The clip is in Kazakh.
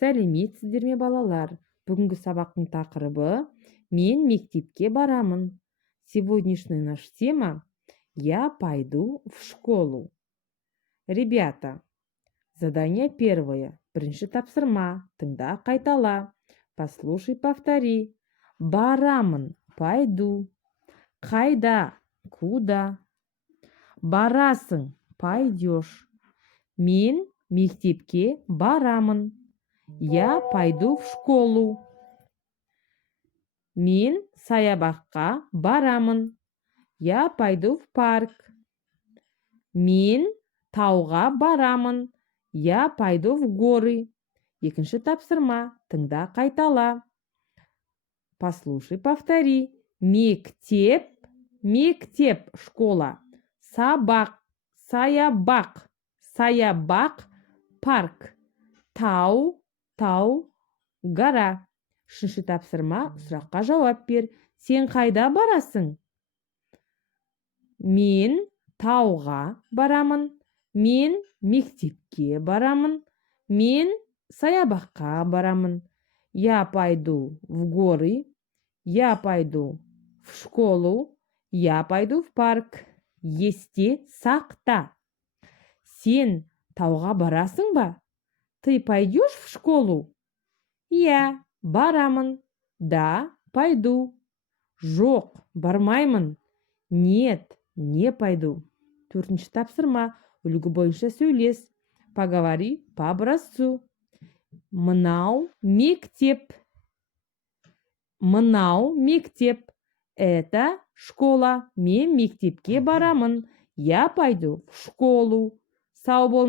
Сәлеметсіздер ме, балалар? Бүгінгі сабақтың тақырыбы «Мен мектепке барамын». Сегодняшняя наша тема «Я пойду в школу». Ребята, задание первое. Бірінші тапсырма. Тыңда, қайтала. Послушай, повтори. Барамын, пойду. Қайда, куда. Барасың, пойдешь. Мен мектепке барамын. Я пойду в школу. Мен саябаққа барамын. Я пойду в парк. Мен тауға барамын. Я пойду в горы. Екінші тапсырма. Тыңда, қайтала. Послушай, повтори. Мектеп, мектеп, школа. Сабақ, саябақ, саябақ, парк. Тау, тау, гора. Үшінші тапсырма, сұраққа жауап бер. Сен қайда барасың? Мен тауға барамын. Мен мектепке барамын. Мен саябаққа барамын. Я пойду в горы. Я пойду в школу. Я пойду в парк. Есте сақта. Сен тауға барасың ба? Ты пойдешь в школу? Я барамын. Да, пойду. Жоқ, бармаймын. Нет, не пойду. Төртінші тапсырма. Үлгі бойынша сөйлес. Поговори по образцу. Мынау мектеп. Мынау мектеп. Это школа. Мен мектепке барамын. Я пойду в школу. Сау бол.